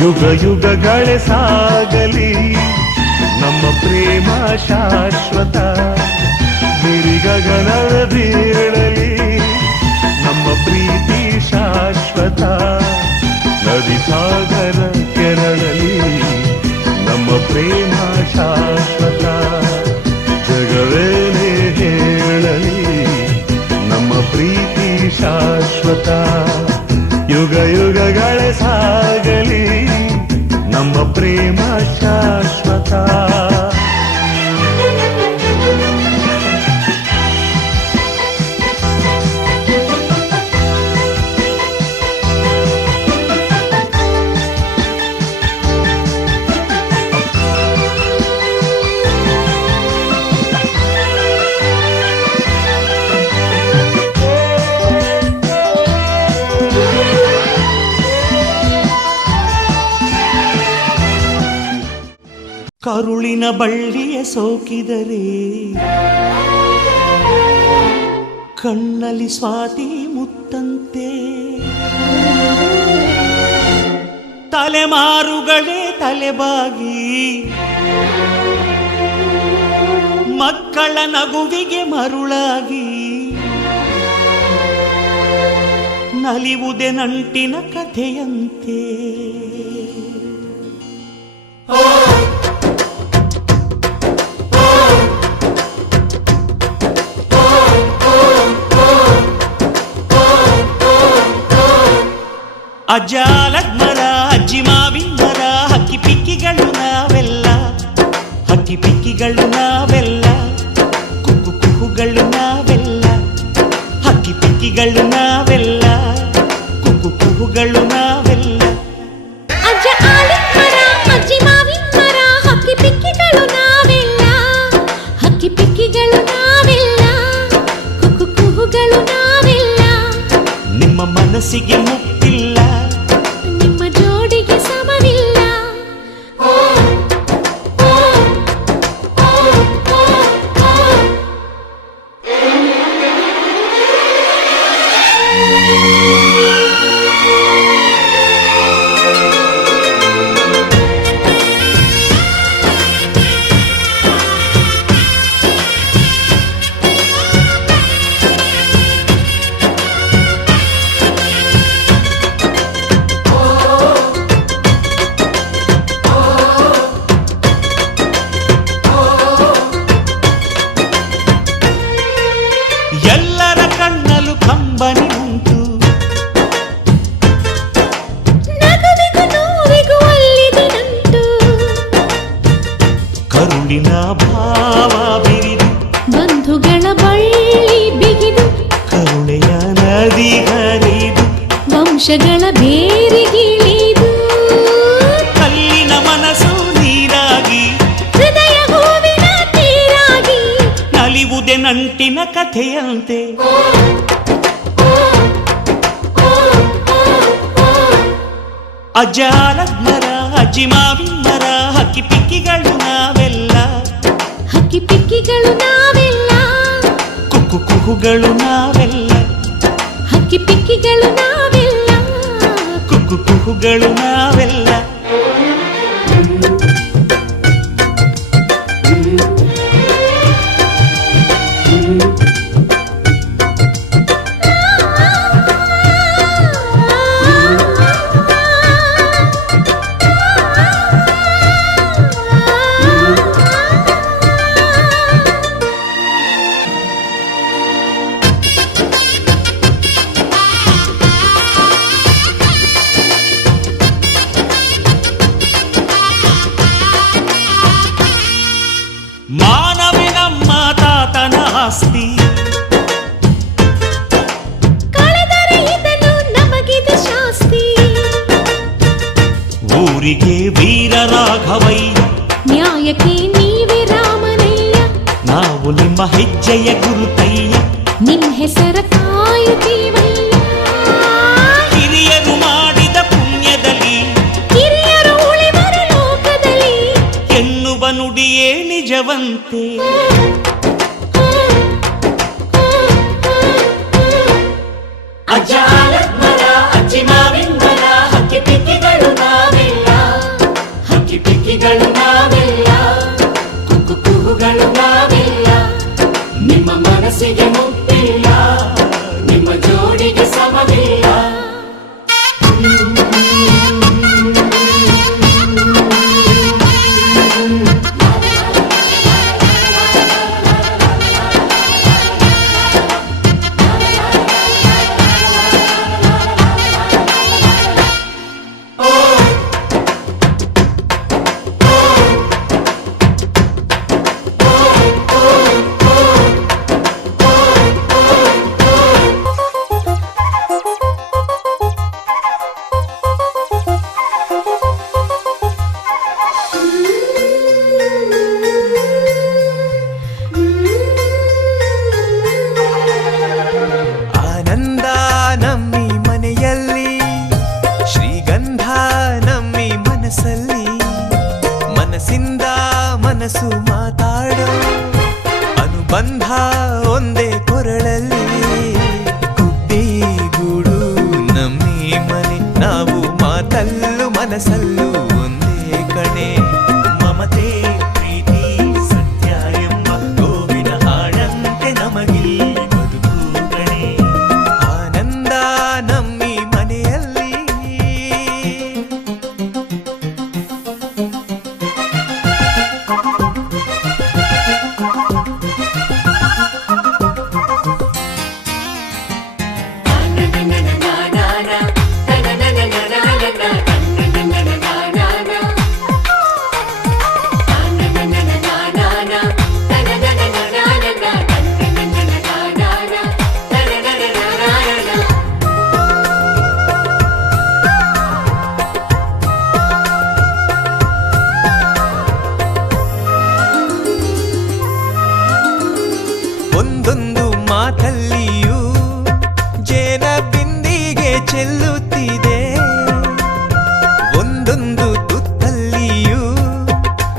ಯುಗ ಯುಗಗಳೇ ಸಾಗಲಿ ನಮ್ಮ ಪ್ರೇಮ ಶಾಶ್ವತ. ಗಿರಿಗಗನದ ಬೀಳಲಿ ನಮ್ಮ ಪ್ರೀತಿ ಶಾಶ್ವತ. ನದಿ ಸಾಗರ ಕೆರಳಲಿ ನಮ್ಮ ಪ್ರೇಮ ಶಾಶ್ವತ. ಜಗವೇನೇ ಹೇಳಲಿ ನಮ್ಮ ಪ್ರೀತಿ ಶಾಶ್ವತ. ಯುಗ ಯುಗಗಳೇ ಸಾಗಲಿ ನಮ್ಮ ಪ್ರೇಮ ಶಾಶ್ವತ. ಕರುಳಿನ ಬಳ್ಳಿಯ ಸೋಕಿದರೆ ಕಣ್ಣಲ್ಲಿ ಸ್ವಾತಿ ಮುತ್ತಂತೆ. ತಲೆಮಾರುಗಳೇ ತಲೆಬಾಗಿ ಮಕ್ಕಳ ನಗುವಿಗೆ ಮರುಳಾಗಿ ನಲಿವುದೆ ನಂಟಿನ ಕಥೆಯಂತೆ. ಅಜ್ಜಾಲದ ಮರ ಅಜ್ಜಿ ಮಾವಿನ ಮರ ಹಕ್ಕಿ ಪಿಕ್ಕಿಗಳು ನಾವೆಲ್ಲ, ಹಕ್ಕಿ ಪಿಕ್ಕಿಗಳು ನಾವೆಲ್ಲ, ಕುಕ್ಕು ಕುಹುಗಳು ನಾವೆಲ್ಲ, ಹಕ್ಕಿ ಪಿಕ್ಕಿಗಳು ನಾವೆಲ್ಲ, ಕುಕ್ಕು ಕುಹುಗಳು ನಾವೆಲ್ಲ. ಅಜ್ಜ ಆಲದ ಮರ ಅಜ್ಜಿ ಮಾವಿನ ಮರ ಹಕ್ಕಿ ಪಿಕ್ಕಿಗಳು ನಾವೆಲ್ಲ, ಹಕ್ಕಿ ಪಿಕ್ಕಿಗಳು ನಾವೆಲ್ಲ, ಕುಕ್ಕು ಕುಹುಗಳು ನಾವೆಲ್ಲ. ನಿಮ್ಮ ಮನಸ್ಸಿಗೆ ಮುಕ್ತಿಲ್ಲ, ನಿಮ್ಮ ಜೋಡಿಗೆ ಸಮವಿಲ್ಲ. ಎಲ್ಲರ ಕಣ್ಣಲು ಕಂಬನಿ ಉಂಟು, ನಗುವಿಗೂ ನೋವಿಗೂ ಅಲ್ಲಿದೆ ನಂಟು. ಕರುಳಿನ ಭಾವ ಬಿರಿದು ಬಂಧುಗಳ ಬಳ್ಳಿ ಬಿಗಿದು, ಕರುಣೆಯ ನದಿ ಹರಿದು ವಂಶಗಳ ಬೇರಿಗಿಳಿದು. ಕಲ್ಲಿನ ಮನಸ್ಸು ನೀರಾಗಿ ಹೃದಯ ಹೂವಿನ ತೀರಾಗಿ ನಲಿವುದೆ ನಂಟಿನ ಕಥೆಯಂತೆ. ಅಜ್ಜಾಲದ ಮರ ಅಜ್ಜಿ ಮಾವಿನ ಮರ ಹಕ್ಕಿ ಪಿಕ್ಕಿಗಳು ನಾವೆಲ್ಲ, ಹಕ್ಕಿ ಪಿಕ್ಕಿಗಳು ನಾವೆಲ್ಲ, ಕುಕ್ಕು ಕುಹುಗಳು ನಾವೆಲ್ಲ, ಹಕ್ಕಿ ಪಿಕ್ಕಿಗಳು ನಾವೆಲ್ಲ, ಕುಕ್ಕು ಕುಹುಗಳು ನಾವೆಲ್ಲ. ಮಾನವೇ ನಮ್ಮ ತಾತನ ಆಸ್ತಿ, ಕಳೆದರೆ ಇದನ್ನು ನಮಗಿದು ಶಾಸ್ತಿ. ಊರಿಗೆ ವೀರ ರಾಘವಯ್ಯ, ನ್ಯಾಯಕ್ಕೆ ನೀವೇ ರಾಮನಯ್ಯ, ನಾವು ನಿಮ್ಮ ಹೆಜ್ಜೆಯ ಗುರುತಯ್ಯ. ನಿಮ್ ಹೆಸರ ಕಾಯುತ್ತೀವಯ್ಯ. ಹಿರಿಯರು ಮಾಡಿದ ಪುಣ್ಯದಲ್ಲಿ, ಹಿರಿಯರು ಉಳಿವರು ಲೋಕದಲ್ಲಿ, ಎನ್ನುವ ನುಡಿಯೇ ನಿಜವಂತೆ. ಅಜ್ಜ ಆಲದ ಮರ ಅಜ್ಜಿ ಮಾವಿನ ಮರ ಹಕ್ಕಿ ಪಿಕ್ಕಿಗಳು ನಾವೆಲ್ಲ, ಮನಸ್ಸಲ್ಲೂ ಒಂದೇ ಕಣೆ. ಮಮತೆ ಪ್ರೀತಿ ಸತ್ಯ ಎಂಬ ಗೋವಿನ ಹಾಡಂತೆ ನಮಗಿಲ್ಲಿ ಬದುಕು ಕಣೆ. ಆನಂದ ನಮ್ಮಿ ಮನೆಯಲ್ಲಿ. ಒಂದೊಂದು ಮಾತಲ್ಲಿಯೂ ಜೇನ ಬಿಂದಿಗೆ ಚೆಲ್ಲುತ್ತಿದೆ. ಒಂದೊಂದು ತುತ್ತಲ್ಲಿಯೂ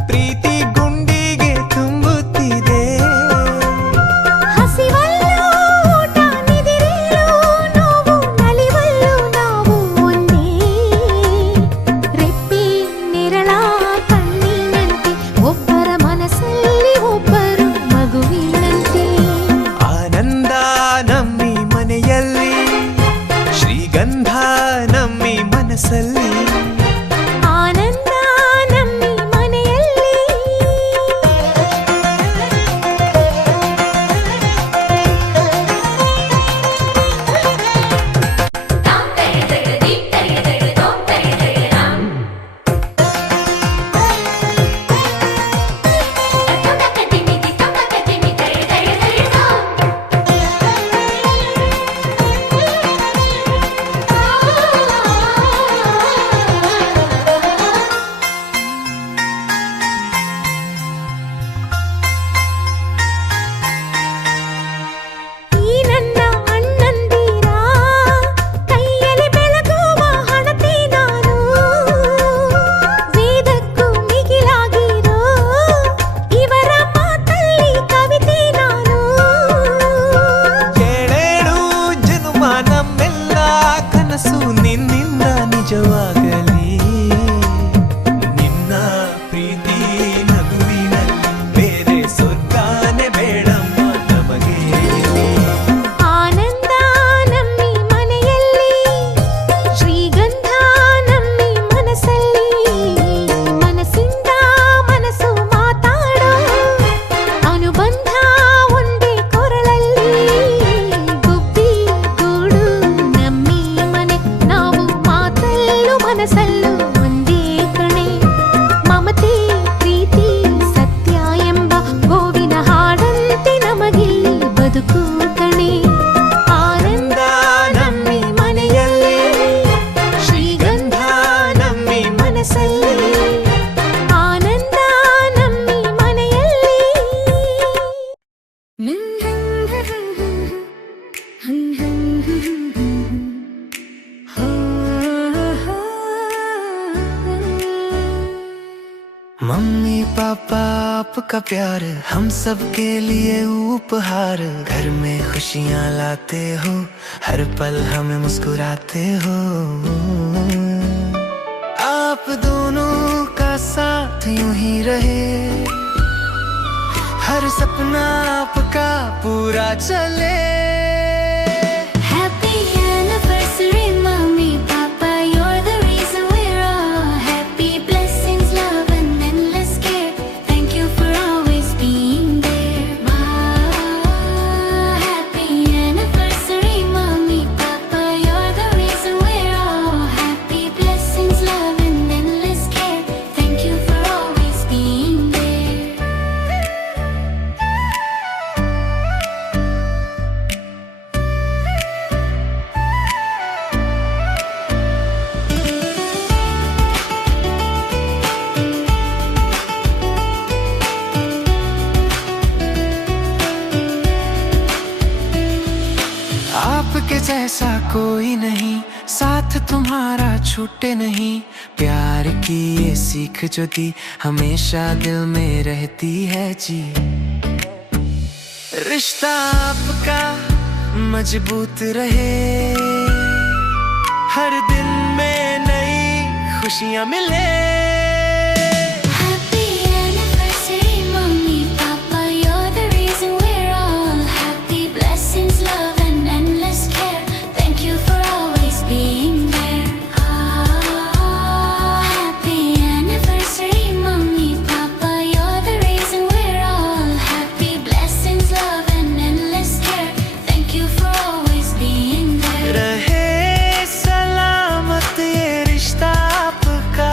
ಪ್ರೀತಿ ಗುಂಡಿಗೆ ತುಂಬುತ್ತಿದೆ. ಹಸಿವಲ್ಲೂ ಊಟ ನಿದಿರಲ್ಲೂ ನೋವು ನಲಿವಲ್ಲೂ ನಾವು ಒಂದೇ. ರೆಪ್ಪೆ ನೆರಳ ಕಣ್ಣಿನಂತೆ ಒಬ್ಬರ ಮನಸ್ಸಲ್ಲಿ ಒಬ್ಬರು ಮಗುವಿನಂತೆ. ಆನಂದ ನಮ್ಮಿ ಮನೆಯಲ್ಲಿ, ಶ್ರೀಗಂಧ ನಮ್ಮಿ ಮನಸ್ಸಲ್ಲಿ. ಆನಂದ ನಮ್ಮಿ ಮನೆಯಲ್ಲಿ. ಈ ನನ್ನ ಅಣ್ಣಂದಿರ ಕೈಯಲ್ಲಿ ಬೆಳಗುವ ಹಣತೆ ನಾನು. ವೇದಕ್ಕೂ ಮಿಗಿಲಾಗಿರೋ ಇವರ ಮಾತಲ್ಲಿ ಕವಿತೆ ನಾನು. ಏಳೇಳು ಜನುಮ ನಮ್ಮೆಲ್ಲ ಕನಸು ನಿನ್ನಿಂದ ನಿಜವಾಗಲಿ. ನಿನ್ನ ಪ್ರೀತಿ ನಗುವಿನಲ್ಲಿ ಬೇರೆ ಸ್ವರ್ಗಾನೆ ಬೇಡಮ್ಮ ನಮಗೆ. ಆನಂದ ನಮ್ಮಿ ಮನೆಯಲ್ಲಿ, ಶ್ರೀಗಂಧ ನಮ್ಮಿ ಮನಸ್ಸಲ್ಲಿ. ಮನಸ್ಸಿಂದ ಮನಸ್ಸು ಮಾತಾಡೋ ಅನುಬಂಧ ಒಂದೇ ಕೊರಳಲ್ಲಿ. ಗುಬ್ಬಿ ಗೂಡು ನಮ್ಮಿ ಮನೆ, ನಾವು ಮಾತಲ್ಲೂ ಮನಸ್ಸಲ್ಲೂ ಒಂದೇ ಕಣೆ. ಮಮತೆ ಪ್ರೀತಿ ಸತ್ಯ ಎಂಬ ಗೋವಿನ ಹಾಡಂತೆ ನಮಗಿಲ್ಲಿ ಬದುಕು ಕಣೆ. ಆನಂದ ನಮ್ಮಿ ಮನೆಯಲ್ಲಿ, ಶ್ರೀಗಂಧ ನಮ್ಮಿ ಮನಸ್ಸಲ್ಲಿ. ಆನಂದ ನಮ್ಮಿ ಮನೆಯಲ್ಲಿ. मम्मी पापा आपका प्यार हम सब के लिए उपहार. घर में खुशियाँ लाते हो, हर पल हमें मुस्कुराते हो. आप दोनों का साथ यूं ही रहे, हर सपना आपका पूरा चले. Happy anniversary, mommy, papa, you're the reason we're all happy. Blessings, love, and endless care. Thank you for always being there. Happy anniversary, mommy, papa, you're the reason we're all happy. Blessings, love, and endless care. Thank you for always being there. आपके जैसा कोई नहीं, साथ तुम्हारा छूटे नहीं. प्यार की ये सीख जो दी हमेशा दिल में रहती है जी. रिश्ता आपका मजबूत रहे, हर दिन में नई खुशियां मिले। Happy anniversary, Mommy, Papa, you're the reason we're all happy. Blessings, love, and endless care. Thank you for always being there. Happy anniversary, Mommy, Papa, you're the reason we're all happy. Blessings, love, and endless care. Thank you for always being there. रहे सलामत ये रिश्ता आपका,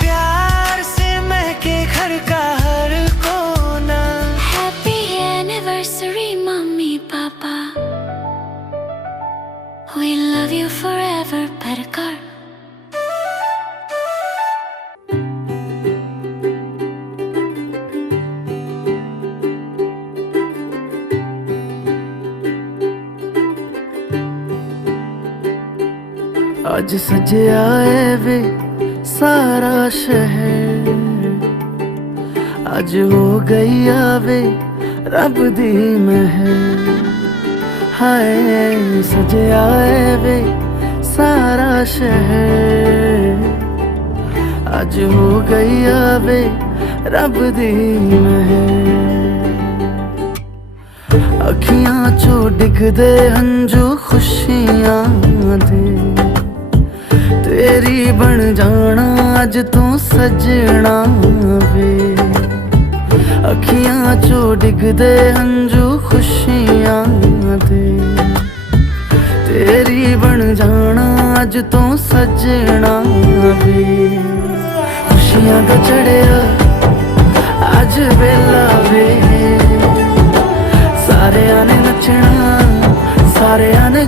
प्यार से महके घर का हर कोना। Happy anniversary, Mommy, Papa. We love you forever, Perkar. आज सजया है वे सारा शहर, आज हो गई आवे रब दी महर। हाय सजया है वे सारा शहर, आज हो गई आवे रब दी महर। अखियां चो डिगदे हंजू खुशियां दे, तेरी बन जाना अज तू सजना वे। अखियां चो डिगदे हंजू खुशियां दे, तेरी बन जाना अज तू सजना वे। खुशियां दा चढ़िया अज वेला वे, सारे ने नचना सारे ने